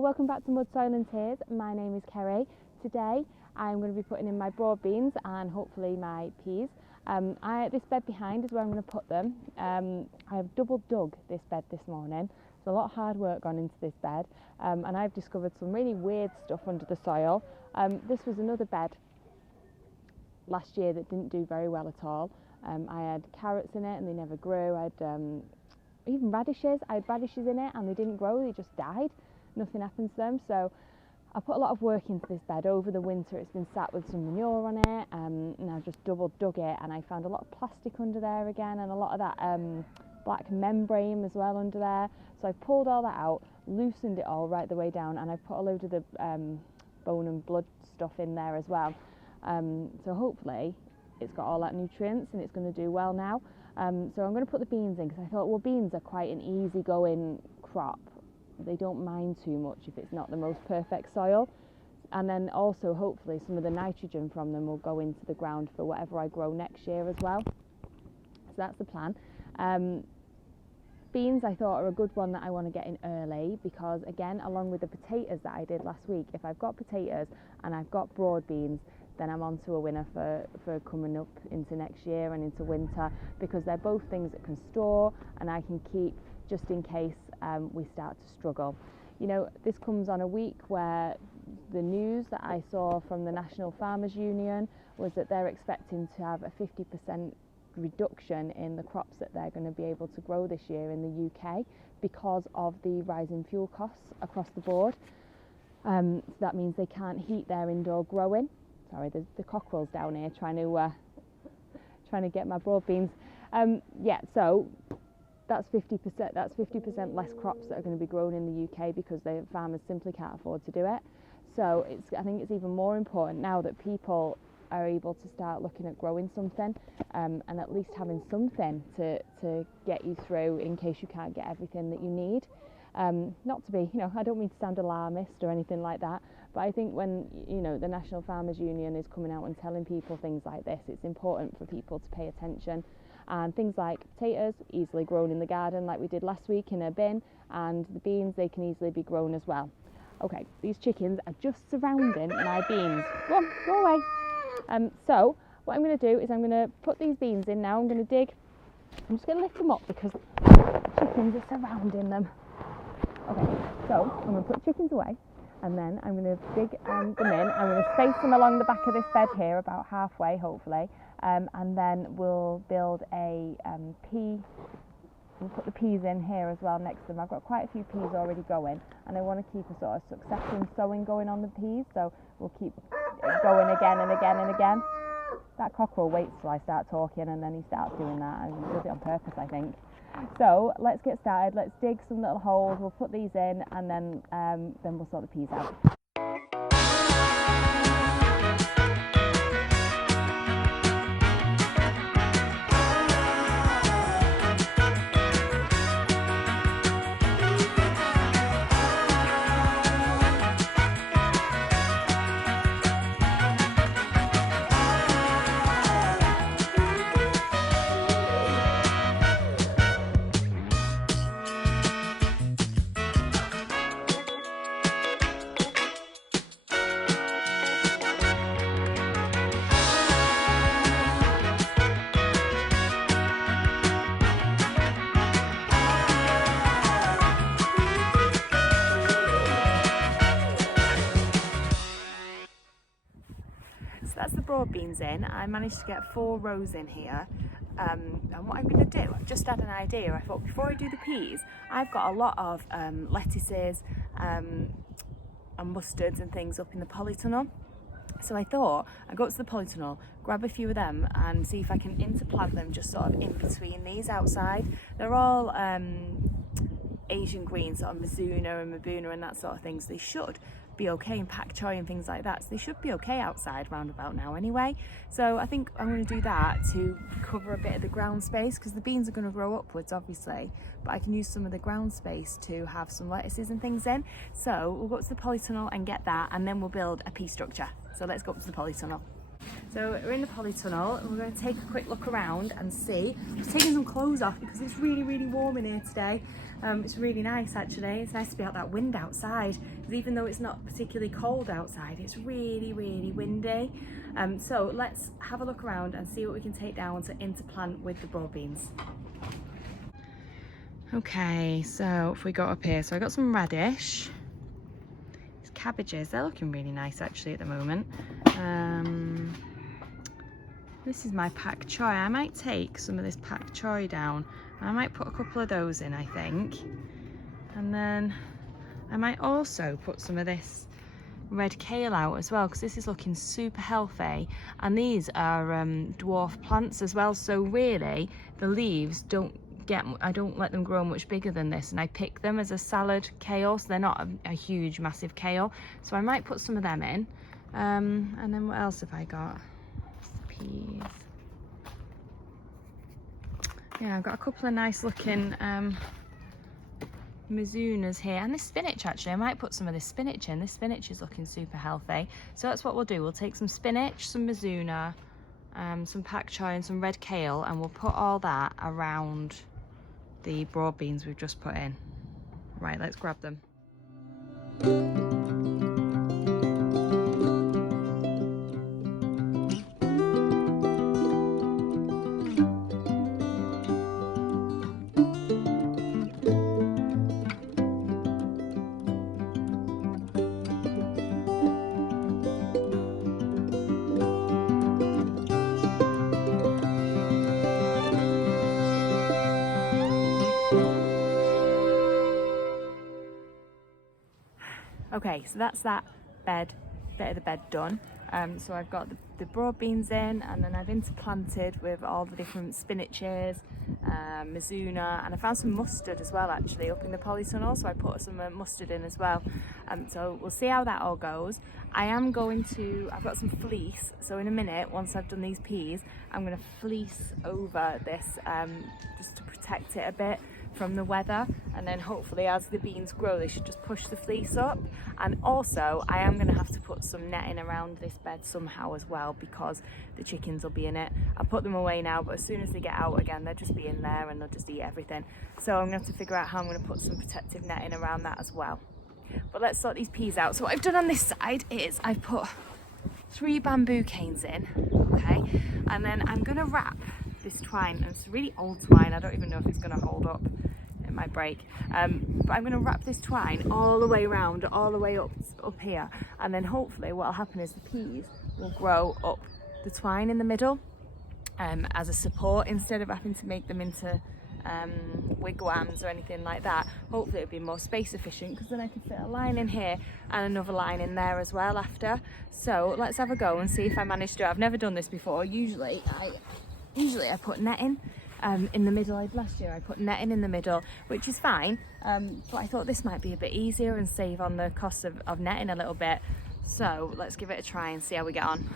welcome back to Mud, Soil and Tears. My name is Kerry. Today I'm going to be putting in my broad beans and hopefully my peas. This bed behind is where I'm going to put them. I have double dug this bed this morning. There's a lot of hard work gone into this bed, and I've discovered some really weird stuff under the soil. This was another bed last year that didn't do very well at all. I had carrots in it and they never grew. I had even radishes. I had radishes in it and they didn't grow, they just died. Nothing happened to them. So I put a lot of work into this bed over the winter. It's been sat with some manure on it, and I've just double dug it, and I found a lot of plastic under there again, and a lot of that black membrane as well under there. So I pulled all that out, loosened it all right the way down, and I put a load of the bone and blood stuff in there as well. So hopefully it's got all that nutrients and it's going to do well now. So I'm going to put the beans in, because I thought, well, beans are quite an easy going crop. They don't mind too much if it's not the most perfect soil. And then also hopefully some of the nitrogen from them will go into the ground for whatever I grow next year as well. So that's the plan. Beans I thought are a good one that I want to get in early, because again, along with the potatoes that I did last week, if I've got potatoes and I've got broad beans, then I'm on to a winner for coming up into next year and into winter, because they're both things that can store and I can keep just in case we start to struggle. You know, this comes on a week where the news that I saw from the National Farmers Union was that they're expecting to have a 50% reduction in the crops that they're going to be able to grow this year in the UK because of the rising fuel costs across the board. So that means they can't heat their indoor growing. Sorry, there's the cockerels down here trying to get my broad beans. So that's 50%. That's 50% less crops that are going to be grown in the UK because the farmers simply can't afford to do it. So I think it's even more important now that people are able to start looking at growing something, and at least having something to get you through in case you can't get everything that you need. Not to be, I don't mean to sound alarmist or anything like that, but I think when, the National Farmers Union is coming out and telling people things like this, it's important for people to pay attention. And things like potatoes, easily grown in the garden like we did last week in a bin, and the beans, they can easily be grown as well. Okay, these chickens are just surrounding my beans. Go away. So what I'm going to do is I'm going to put these beans in now. I'm going to dig. I'm just going to lift them up because chickens are surrounding them. Okay, so I'm going to put chickens away, and then I'm going to dig them in. I'm going to space them along the back of this bed here, about halfway hopefully, and then we'll build a pea. We'll put the peas in here as well next to them. I've got quite a few peas already going, and I want to keep a sort of succession sowing going on the peas, so we'll keep it going again and again and again. That cockerel waits till I start talking, and then he starts doing that, and he does it on purpose, I think. So let's get started. Let's dig some little holes. We'll put these in, and then we'll sort the peas out. That's the broad beans in. I managed to get 4 rows in here, and what I'm going to do, I've just had an idea. I thought before I do the peas, I've got a lot of lettuces and mustards and things up in the polytunnel. So I thought I'd go up to the polytunnel, grab a few of them and see if I can interplant them just sort of in between these outside. They're all Asian greens, sort of Mizuna and Mabuna and that sort of things. They should be okay, in pak choi and things like that, so they should be okay outside round about now anyway. So I think I'm going to do that to cover a bit of the ground space, because the beans are going to grow upwards obviously, but I can use some of the ground space to have some lettuces and things in. So we'll go up to the polytunnel and get that, and then we'll build a pea structure. So let's go up to the polytunnel. So we're in the polytunnel and we're going to take a quick look around and see. I'm taking some clothes off because it's really, really warm in here today. It's really nice actually. It's nice to be out that wind outside, because even though it's not particularly cold outside, it's really, really windy. So let's have a look around and see what we can take down to interplant with the broad beans. Okay, so if we go up here, so I got some radish. These cabbages, they're looking really nice actually at the moment. This is my pak choy. I might take some of this pak choy down. I might put a couple of those in, I think. And then I might also put some of this red kale out as well, because this is looking super healthy. And these are dwarf plants as well. So really, the leaves I don't let them grow much bigger than this. And I pick them as a salad kale, so they're not a huge, massive kale. So I might put some of them in. And then what else have I got? Peas. Yeah, I've got a couple of nice looking mizunas here, and this spinach actually. I might put some of this spinach in. This spinach is looking super healthy. So that's what we'll do. We'll take some spinach, some mizuna, some pak choy and some red kale, and we'll put all that around the broad beans we've just put in. Right, let's grab them. Okay, so that's that bit of the bed done. So I've got the broad beans in, and then I've interplanted with all the different spinaches, mizuna, and I found some mustard as well actually up in the polytunnel, so I put some mustard in as well. So we'll see how that all goes. I've got some fleece, so in a minute, once I've done these peas, I'm going to fleece over this just to protect it a bit from the weather, and then hopefully as the beans grow they should just push the fleece up. And also I am going to have to put some netting around this bed somehow as well, because the chickens will be in it. I'll put them away now, but as soon as they get out again they'll just be in there and they'll just eat everything. So I'm going to have to figure out how I'm going to put some protective netting around that as well. But let's sort these peas out. So what I've done on this side is I've put 3 bamboo canes in, okay, and then I'm going to wrap this twine, and it's really old twine, I don't even know if it's going to hold up, it might break, but I'm going to wrap this twine all the way around, all the way up here, and then hopefully what will happen is the peas will grow up the twine in the middle as a support, instead of having to make them into wigwams or anything like that. Hopefully it'll be more space efficient, because then I can fit a line in here and another line in there as well after. So let's have a go and see if I manage to do it. I've never done this before. Usually I put netting in the middle. Last year I put netting in the middle, which is fine, but I thought this might be a bit easier and save on the cost of netting a little bit. So let's give it a try and see how we get on.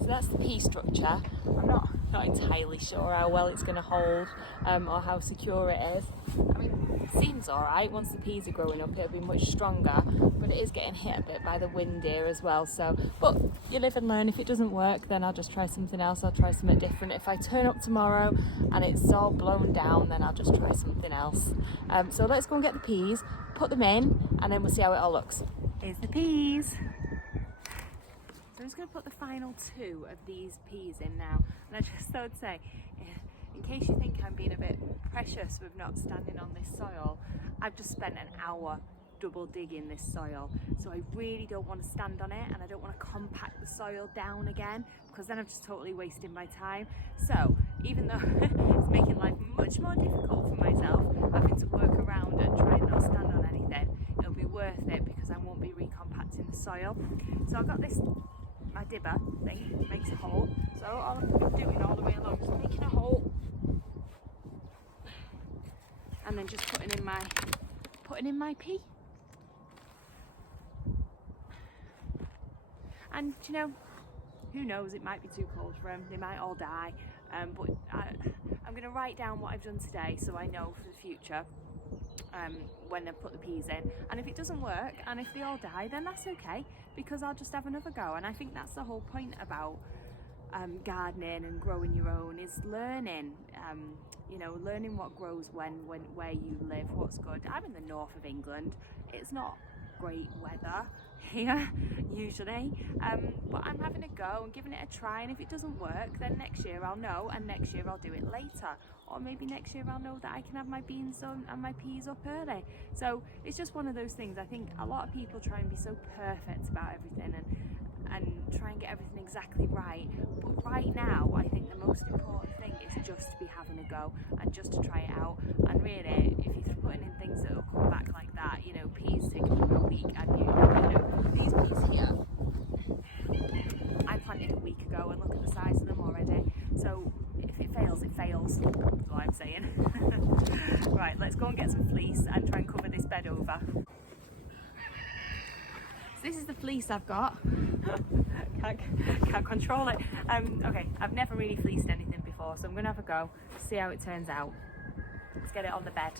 So that's the pea structure. I'm not entirely sure how well it's going to hold or how secure it is. I mean, it seems alright. Once the peas are growing up it'll be much stronger, but it is getting hit a bit by the wind here as well. So, but you live and learn. If it doesn't work, then I'll just try something else. I'll try something different. If I turn up tomorrow and it's all blown down, then I'll just try something else. So let's go and get the peas, put them in, and then we'll see how it all looks. Here's the peas. So I'm just going to put the final 2 of these peas in now. And I just thought I'd say, in case you think I'm being a bit precious with not standing on this soil, I've just spent an hour double digging this soil. So I really don't want to stand on it, and I don't want to compact the soil down again, because then I'm just totally wasting my time. So even though it's making life much more difficult for myself, having to work around and try and not stand on anything, it'll be worth it because I won't be recompacting the soil. So I've got this, my dibber thing makes a hole, so all I've been doing all the way along is making a hole and then just putting in my pea. And you know, who knows, it might be too cold for them, they might all die. But I'm going to write down what I've done today so I know for the future when I put the peas in. And if it doesn't work and if they all die, then that's okay, because I'll just have another go. And I think that's the whole point about gardening and growing your own, is learning, you know, learning what grows when where you live, what's good. I'm in the north of England, it's not great weather here usually, but I'm having a go and giving it a try, and if it doesn't work, then next year I'll know, and next year I'll do it later, or maybe next year I'll know that I can have my beans done and my peas up early. So it's just one of those things. I think a lot of people try and be so perfect about everything and try and get everything exactly right, but right now I think the most important thing is just to be having a go and just to try it out. And really, if you're putting in things that will come back like that, you know, peas take a week, and you know, these peas here I planted a week ago, and look at the size of them already. So if it fails, it fails, that's all I'm saying. Right, let's go and get some fleece and try and cover this bed over. This is the fleece I've got. can't control it. Okay, I've never really fleeced anything before, so I'm gonna have a go, see how it turns out. Let's get it on the bed.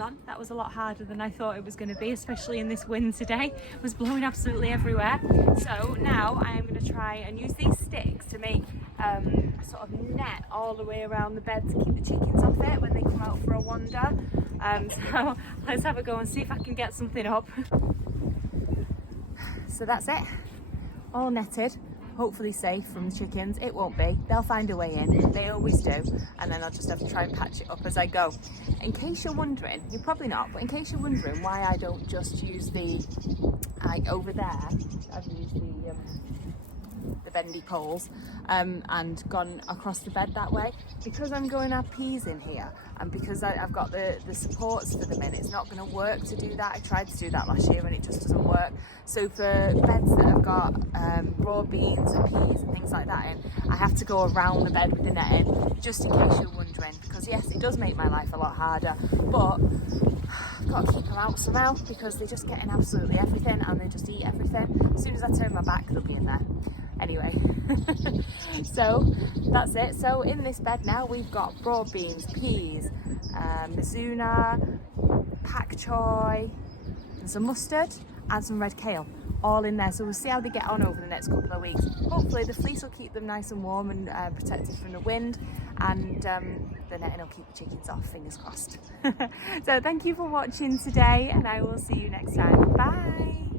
On. That was a lot harder than I thought it was going to be, especially in this wind today. It was blowing absolutely everywhere. So now I am going to try and use these sticks to make a sort of net all the way around the bed to keep the chickens off it when they come out for a wander. So let's have a go and see if I can get something up. So that's it, all netted. Hopefully safe from the chickens. It won't be, they'll find a way in, they always do, and then I'll just have to try and patch it up as I go. In case you're wondering, you're probably not, but in case you're wondering why I don't just use the, over there, I've used the bendy poles and gone across the bed that way, because I'm going to have peas in here, and because I've got the supports for them in, it's not going to work to do that. I tried to do that last year and it just doesn't work. So for beds that have got broad beans and peas and things like that in, I have to go around the bed with the netting, just in case you're wondering, because yes, it does make my life a lot harder, but I've got to keep them out somehow, because they just get in absolutely everything and they just eat everything. As soon as I turn my back, they'll be in there. Anyway, so that's it. So in this bed now we've got broad beans, peas, mizuna, pak choy, and some mustard and some red kale, all in there. So we'll see how they get on over the next couple of weeks. Hopefully the fleece will keep them nice and warm and protected from the wind, and the netting will keep the chickens off, fingers crossed. So thank you for watching today, and I will see you next time. Bye.